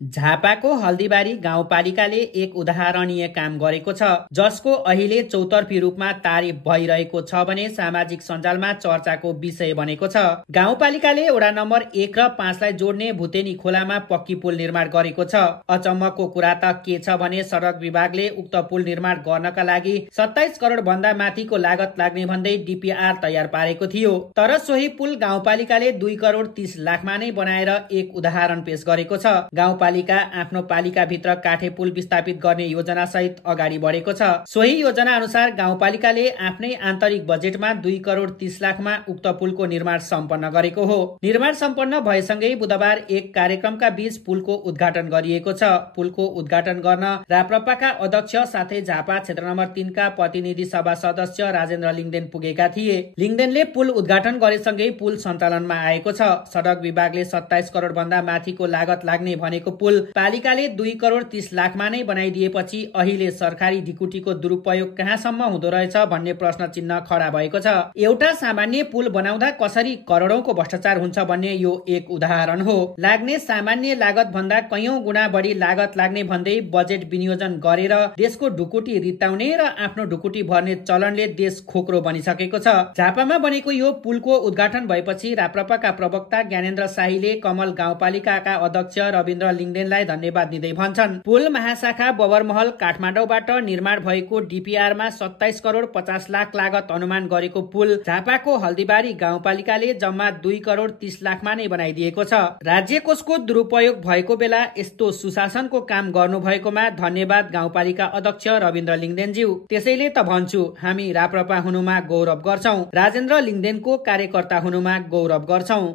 झापाको हल्दीबारी गाउँपालिकाले एक उदाहरणीय काम गरेको छ, जसको अहिले चौतर्फी रूपमा तारिफ भइरहेको छ भने सामाजिक सञ्जालमा चर्चाको विषय बनेको छ। गाउँपालिकाले वडा नम्बर 1 र 5 लाई जोड्ने भुतेनी खोलामा पक्की पुल निर्माण गरेको छ। अचम्मको कुरा त के छ भने सडक विभागले उक्त पुल निर्माण गर्नका लागि 27 करोड भन्दा माथिको लागत लाग्ने भन्दै डीपीआर तयार पारेको थियो। तर सोही पुल गाउँपालिकाले 2 करोड 30 लाखमा नै बनाएर एक उदाहरण पेश गरेको छ। गाउँपालिका आफ्नो पालिका भित्र काठे पुल विस्थापित गर्ने योजना सहित अगाडि बढेको छ। सोही योजना अनुसार गाउँपालिकाले आफ्नै आन्तरिक बजेटमा 2 करोड 30 लाखमा उक्त पुलको निर्माण सम्पन्न गरेको हो। निर्माण सम्पन्न भएसँगै बुधबार एक कार्यक्रमका बीच पुलको उद्घाटन गरिएको छ। पुलको उद्घाटन गर्न राप्रपाका अध्यक्ष साथै झापा क्षेत्र नम्बर 3 का प्रतिनिधि सभा सदस्य राजेन्द्र लिङदेन पुगेका थिए। लिङदेनले पुल उद्घाटन गरेसँगै पुल सञ्चालनमा आएको छ। सडक विभागले 27 करोड भन्दा माथिको लागत लाग्ने भनेको पुल पालिकाले 2 करोड 30 लाखमा नै बनाइदिएपछि अहिले सरकारी ढिकुटीको दुरुपयोग कहाँसम्म हुँदो रहेछ भन्ने प्रश्न चिन्ह खडा भएको छ। एउटा सामान्य पुल बनाउँदा कसरी करोडौंको भ्रष्टाचार हुन्छ भन्ने यो एक उदाहरण हो। लाग्ने सामान्य लागत भन्दा कयौं गुणा बढी लागत लाग्ने भन्दै बजेट विनियोजन गरेर देशको ढुकुटी रित्ताउने र आफ्नो ढुकुटी भर्ने चलनले देश खोक्रो बनिसकेको छ। झापामा बनेको यो पुलको उद्घाटन भएपछि राप्रपाका प्रवक्ता ज्ञानेन्द्र शाहीले कमल गाउँपालिकाका अध्यक्ष रविन्द्र लिङदेनलाई धन्यवाद दिँदै भन्छन्, पुल महाशाखा बबरमहल काठमाडौँबाट निर्माण भएको डीपीआरमा 27 करोड 50 लाख लागत अनुमान गरेको पुल झापाको हल्दीबारी गाउँपालिकाले जम्मा 2 करोड 30 लाखमा नै बनाइदिएको छ। राज्य कोषको दुरुपयोग भएको बेला यस्तो सुशासनको काम गर्नु भएकोमा धन्यवाद गाउँपालिका अध्यक्ष रविन्द्र लिङदेनज्यू। त्यसैले त भन्छु, हामी राप्रपा हुनुमा गौरव गर्छौं, राजेन्द्र लिङदेनको कार्यकर्ता हुनुमा गौरव गर्छौं।